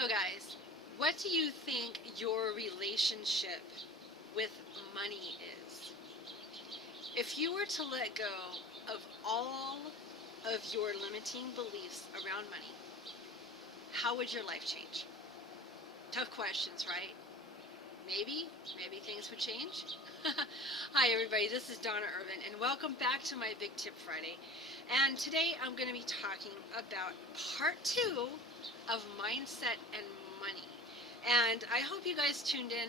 So guys, what do you think your relationship with money is? If you were to let go of all of your limiting beliefs around money, how would your life change? Tough questions, right? Maybe things would change. Hi everybody, this is Donna Irvin and welcome back to my Big Tip Friday. And today I'm going to be talking about part 2 of mindset and money. And I hope you guys tuned in.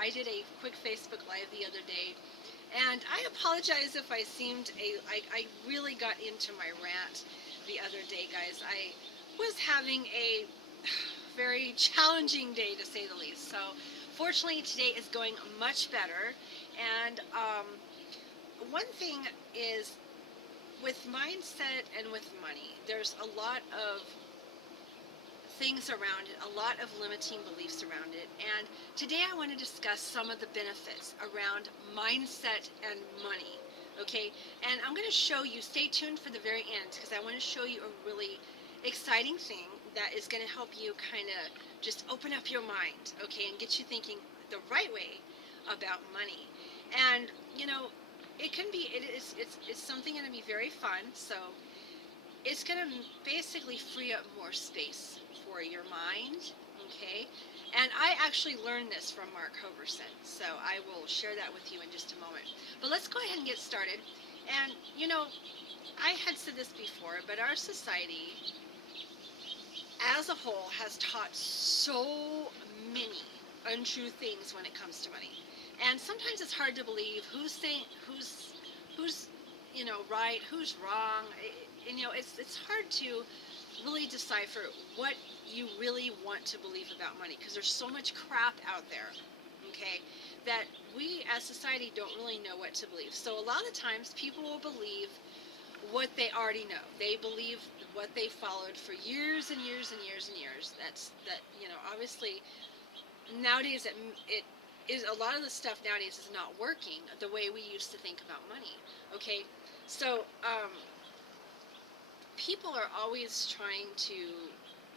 I did a quick Facebook Live the other day, and I apologize if I really got into my rant the other day, guys. I was having a very challenging day, to say the least. So fortunately today is going much better. And one thing is, with mindset and with money, there's a lot of things around it, a lot of limiting beliefs around it. And today I want to discuss some of the benefits around mindset and money. Okay, and I'm going to show you, stay tuned for the very end, because I want to show you a really exciting thing that is going to help you kind of just open up your mind, okay, and get you thinking the right way about money. And you know, it's something going to be very fun. So it's going to basically free up more space for your mind, okay? And I actually learned this from Mark Hoverson, so I will share that with you in just a moment. But let's go ahead and get started. And you know, I had said this before, but our society as a whole has taught so many untrue things when it comes to money. And sometimes it's hard to believe who's you know, right, who's wrong. And you know, it's hard to really decipher what you really want to believe about money, because there's so much crap out there, okay, that we as society don't really know what to believe. So a lot of times people will believe what they already know. They believe what they followed for years and years and years and years. That you know, obviously nowadays it is, a lot of the stuff nowadays is not working the way we used to think about money. Okay, so people are always trying to,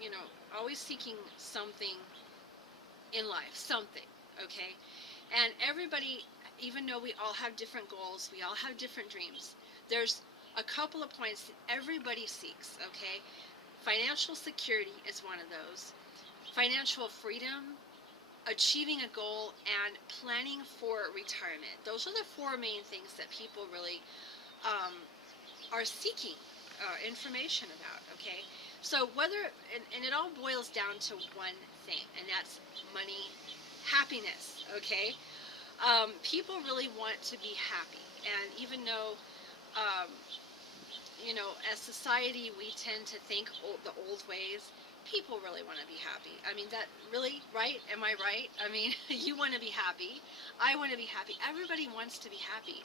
you know, always seeking something in life, something, okay? And everybody, even though we all have different goals, we all have different dreams, there's a couple of points that everybody seeks, okay? Financial security is one of those. Financial freedom, achieving a goal, and planning for retirement. Those are the 4 main things that people really are seeking information about, okay? So whether, and it all boils down to one thing, and that's money, happiness, okay? People really want to be happy, and even though, you know, as society we tend to think the old ways, people really want to be happy. I mean, that really, right? Am I right? I mean, you want to be happy. I want to be happy. Everybody wants to be happy.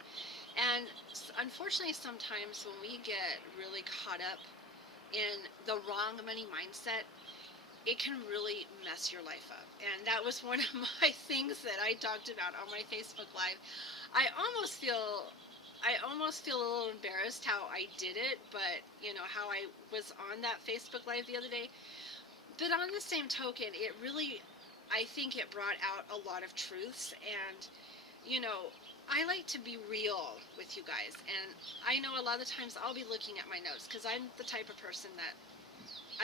And unfortunately, sometimes when we get really caught up in the wrong money mindset, it can really mess your life up. And that was one of my things that I talked about on my Facebook Live. I almost feel a little embarrassed how I did it, but you know, how I was on that Facebook Live the other day. But on the same token, it really, I think it brought out a lot of truths. And you know, I like to be real with you guys, and I know a lot of times I'll be looking at my notes, because I'm the type of person that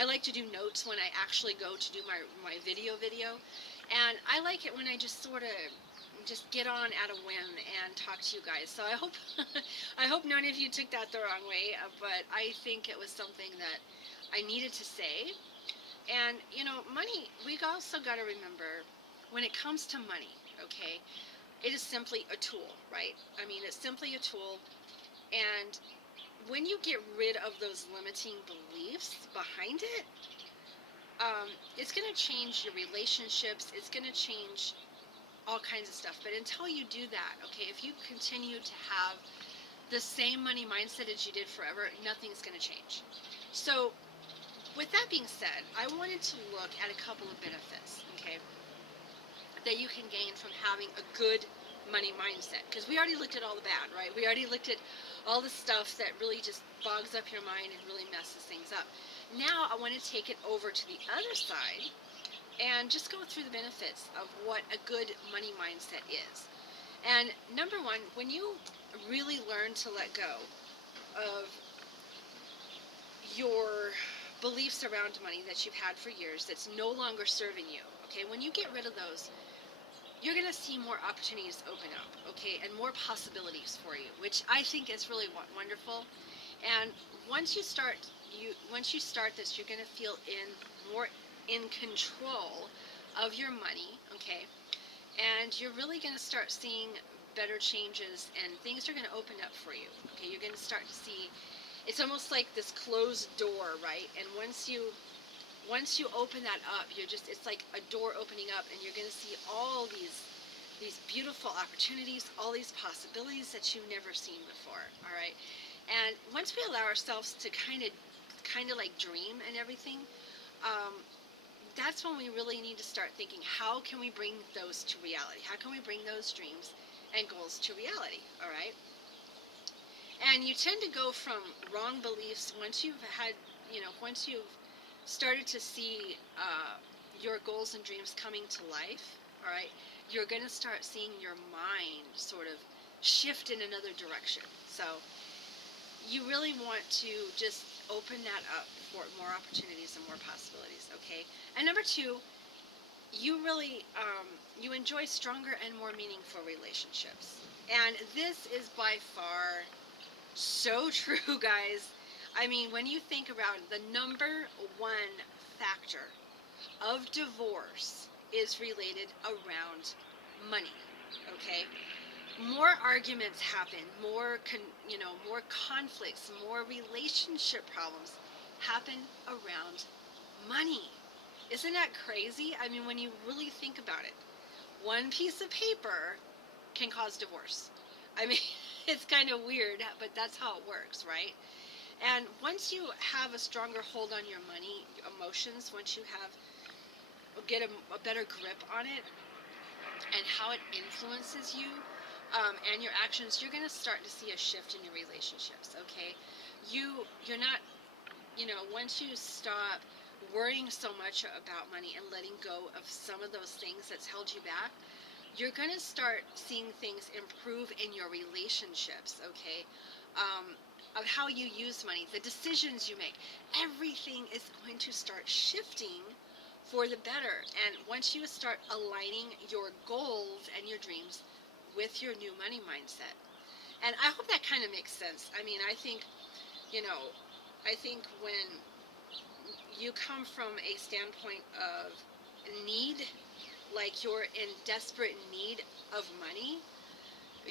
I like to do notes when I actually go to do my video, and I like it when I just sort of just get on at a whim and talk to you guys. So I hope I hope none of you took that the wrong way, but I think it was something that I needed to say. And you know, money, we also got to remember, when it comes to money, okay, it is simply a tool, right? I mean, it's simply a tool. And when you get rid of those limiting beliefs behind it, it's going to change your relationships. It's going to change all kinds of stuff. But until you do that, okay, if you continue to have the same money mindset as you did forever, nothing's going to change. So with that being said, I wanted to look at a couple of benefits, okay, that you can gain from having a good money mindset. Because we already looked at all the bad, right? We already looked at all the stuff that really just bogs up your mind and really messes things up. Now I want to take it over to the other side, and just go through the benefits of what a good money mindset is. And number one, when you really learn to let go of your beliefs around money that you've had for years that's no longer serving you, okay, when you get rid of those, you're going to see more opportunities open up, okay, and more possibilities for you, which I think is really wonderful. And once you start this, you're going to feel more in control of your money, okay, and you're really going to start seeing better changes, and things are going to open up for you, okay. You're going to start to see, it's almost like this closed door, right? And once you open that up, it's like a door opening up, and you're going to see all these beautiful opportunities, all these possibilities that you've never seen before. All right. And once we allow ourselves to kind of like dream and everything, um, that's when we really need to start thinking, how can we bring those to reality? How can we bring those dreams and goals to reality? All right. And you tend to go from wrong beliefs once you've had, once you've started to see your goals and dreams coming to life, all right, you're going to start seeing your mind sort of shift in another direction. So you really want to just open that up for more opportunities and more possibilities, okay? And number two, you really, you enjoy stronger and more meaningful relationships. And this is by far so true, guys. I mean, when you think about the number one factor of divorce is related around money, okay? More arguments happen, more conflicts, more relationship problems happen around money. Isn't that crazy? I mean, when you really think about it, one piece of paper can cause divorce. I mean, it's kind of weird, but that's how it works, right? And once you have a stronger hold on your money emotions, once you get a better grip on it and how it influences you and your actions, you're going to start to see a shift in your relationships, okay? You're not, once you stop worrying so much about money and letting go of some of those things that's held you back, you're going to start seeing things improve in your relationships, okay? Of how you use money, the decisions you make, everything is going to start shifting for the better. And once you start aligning your goals and your dreams with your new money mindset. And I hope that kind of makes sense. I mean, I think when you come from a standpoint of need, like you're in desperate need of money,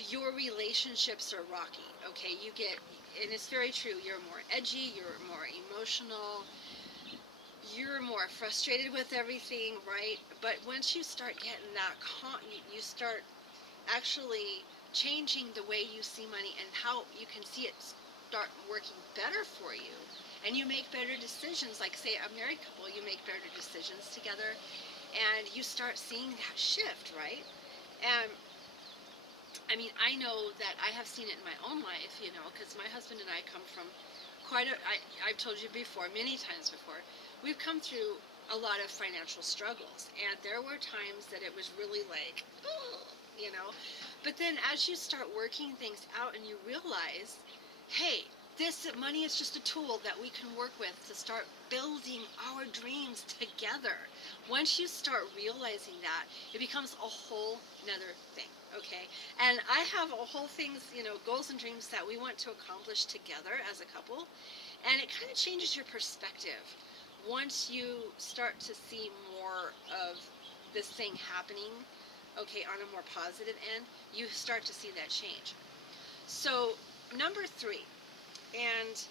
your relationships are rocky, okay? And it's very true, you're more edgy, you're more emotional, you're more frustrated with everything, right? But once you start getting that, you start actually changing the way you see money and how you can see it start working better for you. And you make better decisions, like say a married couple, you make better decisions together and you start seeing that shift, right? And I mean, I know that I have seen it in my own life, because my husband and I come from I've told you before, many times before, we've come through a lot of financial struggles. And there were times that it was really like, oh. But then as you start working things out and you realize, hey, this money is just a tool that we can work with to start building our dreams together. Once you start realizing that, it becomes a whole nother thing, okay? And I have a whole things, goals and dreams that we want to accomplish together as a couple. And it kind of changes your perspective. Once you start to see more of this thing happening, okay, on a more positive end, you start to see that change. So, number 3, and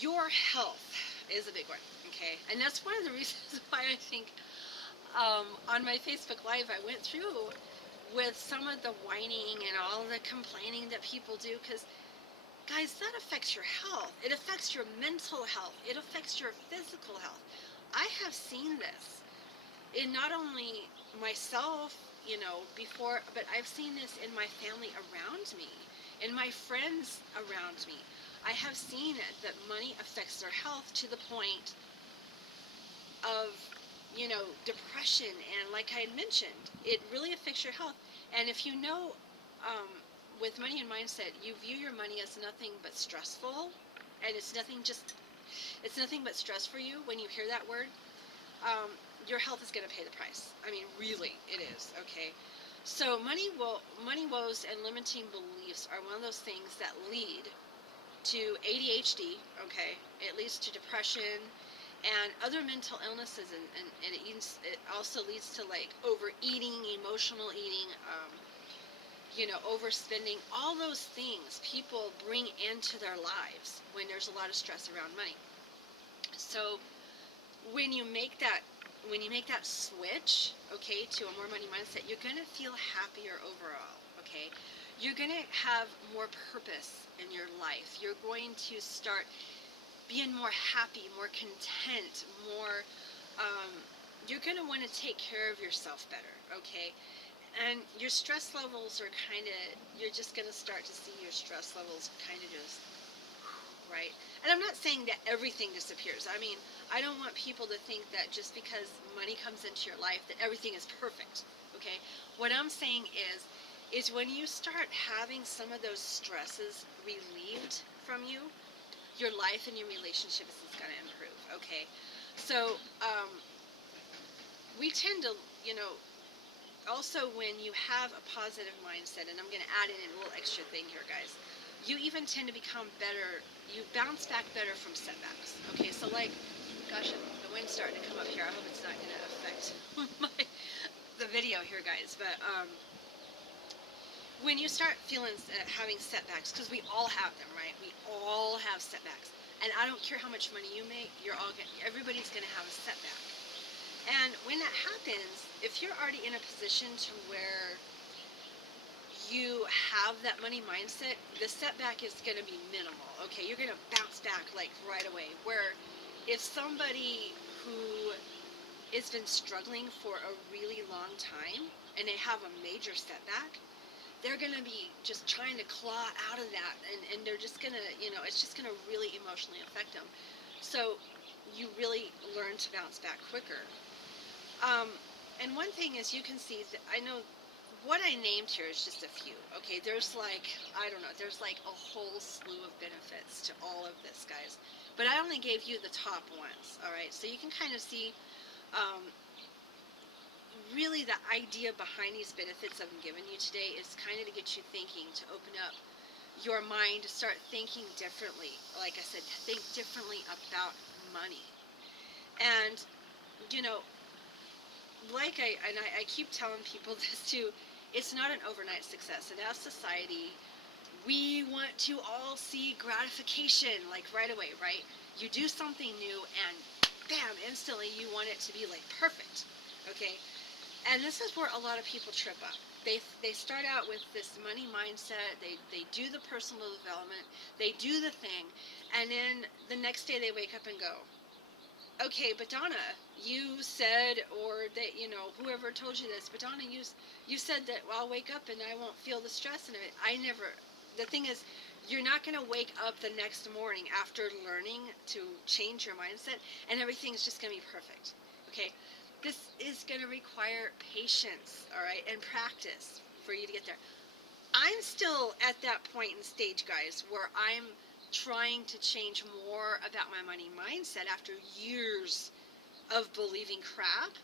your health is a big one, okay? And that's one of the reasons why I think on my Facebook Live I went through with some of the whining and all the complaining that people do, because, guys, that affects your health. It affects your mental health. It affects your physical health. I have seen this in not only myself, before, but I've seen this in my family around me, in my friends around me. I have seen that money affects their health to the point of, depression, and like I had mentioned, it really affects your health. And if um, with money and mindset, you view your money as nothing but stressful, and it's nothing but stress for you when you hear that word. um, your health is going to pay the price. I mean, really, it is. Okay, so money woes and limiting beliefs are one of those things that lead to ADHD. Okay, it leads to depression and other mental illnesses, and it also leads to like overeating, emotional eating, overspending. All those things people bring into their lives when there's a lot of stress around money. So when you make that switch, okay, to a more money mindset, you're going to feel happier overall. Okay, you're going to have more purpose in your life. You're going to start being more happy, more content, more um, you're going to want to take care of yourself better. Okay, and your stress levels are you're just going to start to see your stress levels kind of just right? And I'm not saying that everything disappears. I mean, I don't want people to think that just because money comes into your life that everything is perfect. Okay? What I'm saying is when you start having some of those stresses relieved from you, your life and your relationships is going to improve. Okay? So we tend to, also when you have a positive mindset, and I'm going to add in a little extra thing here, guys, you even tend to become better, you bounce back better from setbacks. Okay, so like, gosh, the wind's starting to come up here. I hope it's not going to affect the video here, guys, but when you start having setbacks, because we all have them, right? We all have setbacks, and I don't care how much money you make, everybody's going to have a setback. And when that happens, if you're already in a position to where you have that money mindset, the setback is going to be minimal. Okay, you're going to bounce back like right away. Where if somebody who has been struggling for a really long time and they have a major setback, they're going to be just trying to claw out of that, and they're just going to, it's just going to really emotionally affect them. So you really learn to bounce back quicker. And one thing is, you can see that I know what I named here is just a few. Okay, there's like, I don't know, there's like a whole slew of benefits to all of this, guys. But I only gave you the top ones, all right? So you can kind of see really the idea behind these benefits I'm giving you today is kind of to get you thinking, to open up your mind, to start thinking differently. Like I said, think differently about money. And, I keep telling people this too, it's not an overnight success. And as society, we want to all see gratification like right away, right? You do something new and bam, instantly you want it to be like perfect, okay? And this is where a lot of people trip up. They start out with this money mindset, they do the personal development, they do the thing, and then the next day they wake up and go, okay, but Donna, you said, or that, whoever told you this, but Donna, you said that, well, I'll wake up and I won't feel the stress in it. The thing is, you're not going to wake up the next morning after learning to change your mindset and everything's just going to be perfect. Okay? This is going to require patience, all right, and practice for you to get there. I'm still at that point in stage, guys, where I'm trying to change more about my money mindset after years of believing crap.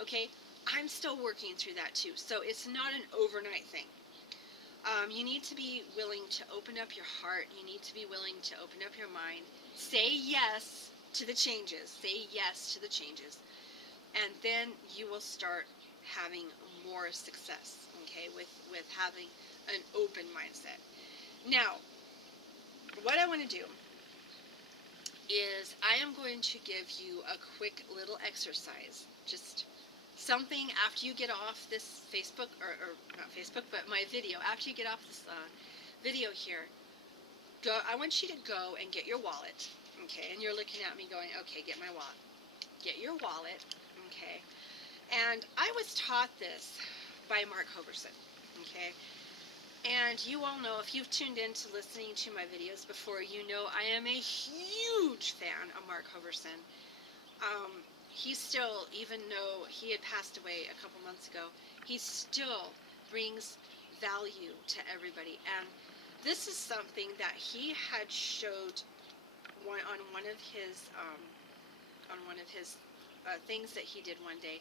Okay, I'm still working through that too. So it's not an overnight thing. You need to be willing to open up your heart. You need to be willing to open up your mind. Say yes to the changes. Say yes to the changes. And then you will start having more success, okay, with having an open mindset. Now, what I want to do is I am going to give you a quick little exercise, just something after you get off this Facebook, or not Facebook, but my video, after you get off this video here, I want you to go and get your wallet, okay, and you're looking at me going, okay, get my wallet. Get your wallet, okay, and I was taught this by Mark Hoverson, okay. And you all know, if you've tuned in to listening to my videos before, you know I am a huge fan of Mark Hoverson. he still, even though he had passed away a couple months ago, he still brings value to everybody. And this is something that he had showed on one of his things that he did one day.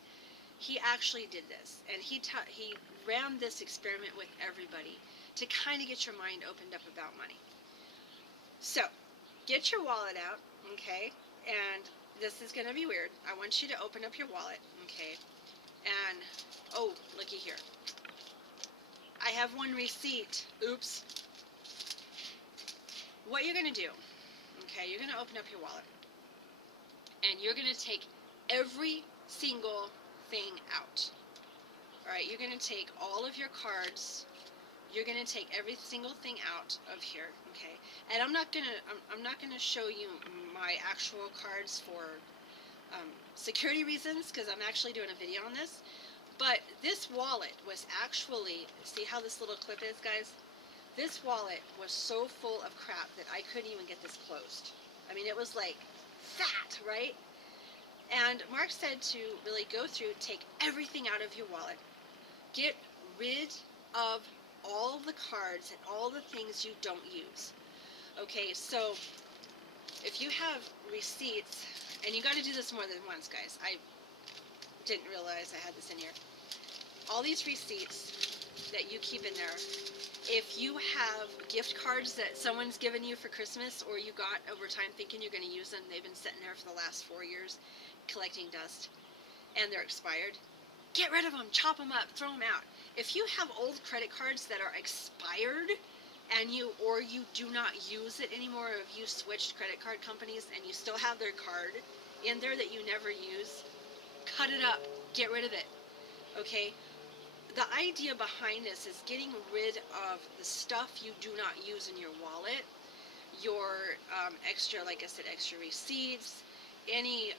He actually did this, and he ran this experiment with everybody to kind of get your mind opened up about money. So, get your wallet out, okay? And this is going to be weird. I want you to open up your wallet, okay? And, oh, looky here. I have one receipt. Oops. What you're going to do, okay, you're going to open up your wallet. And you're going to take every single thing out. All right, you're going to take all of your cards. You're going to take every single thing out of here, okay? And I'm not going to show you my actual cards for security reasons, because I'm actually doing a video on this. But this wallet was actually, see how this little clip is, guys? This wallet was so full of crap that I couldn't even get this closed. I mean, it was like fat, right? And Mark said to really go through, take everything out of your wallet, get rid of all the cards and all the things you don't use. Okay, so if you have receipts, and you got to do this more than once, guys. I didn't realize I had this in here. All these receipts that you keep in there, if you have gift cards that someone's given you for Christmas or you got over time thinking you're going to use them, they've been sitting there for the last 4 years collecting dust, and they're expired, get rid of them, chop them up, throw them out. If you have old credit cards that are expired and you do not use it anymore, or if you switched credit card companies and you still have their card in there that you never use, cut it up, get rid of it, okay? The idea behind this is getting rid of the stuff you do not use in your wallet, your extra, like I said, extra receipts, any,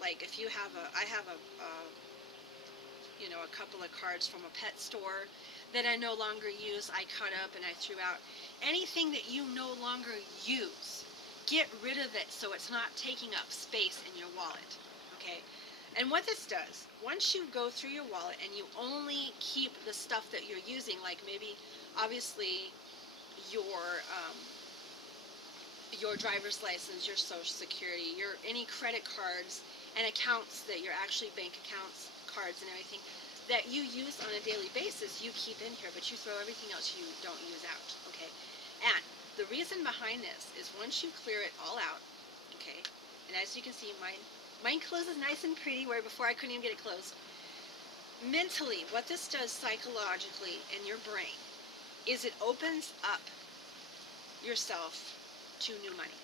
like if you have I have a couple of cards from a pet store that I no longer use, I cut up and I threw out. Anything that you no longer use, get rid of it so it's not taking up space in your wallet, okay? And what this does, once you go through your wallet and you only keep the stuff that you're using, like maybe, obviously, your driver's license, your social security, your any credit cards and accounts that you're actually bank accounts, cards and everything, that you use on a daily basis, you keep in here, but you throw everything else you don't use out, okay? And the reason behind this is once you clear it all out, okay, and as you can see, mine closes nice and pretty, where before I couldn't even get it closed. Mentally, what this does psychologically in your brain is it opens up yourself to new money.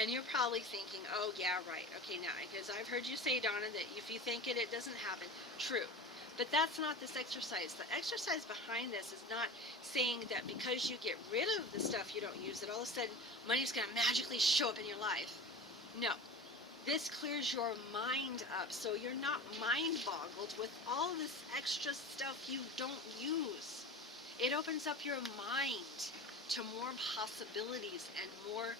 And you're probably thinking, oh yeah, right, okay, now, because I've heard you say, Donna, that if you think it, it doesn't happen. True. But that's not this exercise. The exercise behind this is not saying that because you get rid of the stuff you don't use, that all of a sudden money's going to magically show up in your life. No. This clears your mind up so you're not mind-boggled with all this extra stuff you don't use. It opens up your mind to more possibilities and more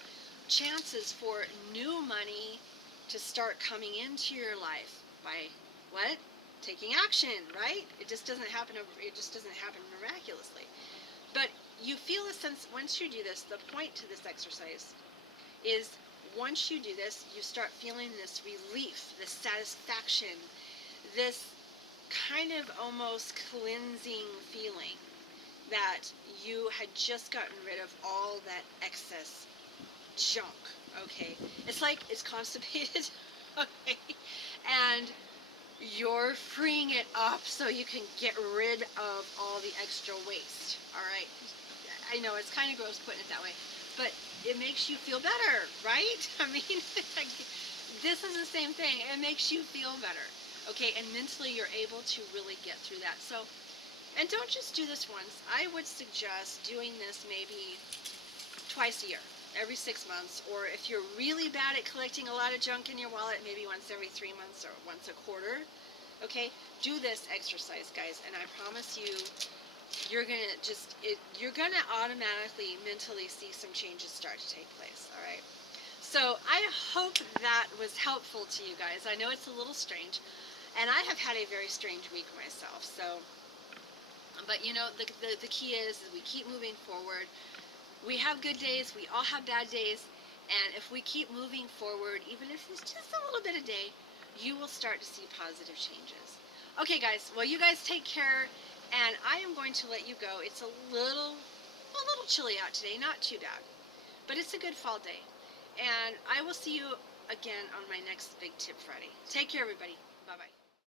chances for new money to start coming into your life by what? Taking action, right? It just doesn't happen miraculously. But you feel a sense, once you do this, the point to this exercise is once you do this, you start feeling this relief, this satisfaction, this kind of almost cleansing feeling that you had just gotten rid of all that excess junk, okay? It's like it's constipated, okay? And you're freeing it up so you can get rid of all the extra waste, all right? I know it's kind of gross putting it that way, but it makes you feel better, right? I mean, this is the same thing. It makes you feel better, okay? And mentally you're able to really get through that. So, and don't just do this once. I would suggest doing this maybe twice a year, every 6 months, or if you're really bad at collecting a lot of junk in your wallet, maybe once every 3 months or once a quarter, okay? Do this exercise, guys, and I promise you, you're gonna automatically mentally see some changes start to take place, all right? So I hope that was helpful to you guys. I know it's a little strange, and I have had a very strange week myself. So, but you know, the key is we keep moving forward. We have good days, we all have bad days, and if we keep moving forward, even if it's just a little bit a day, you will start to see positive changes. Okay, guys, well, you guys take care, and I am going to let you go. It's a little chilly out today, not too bad, but it's a good fall day. And I will see you again on my next Big Tip Friday. Take care, everybody. Bye-bye.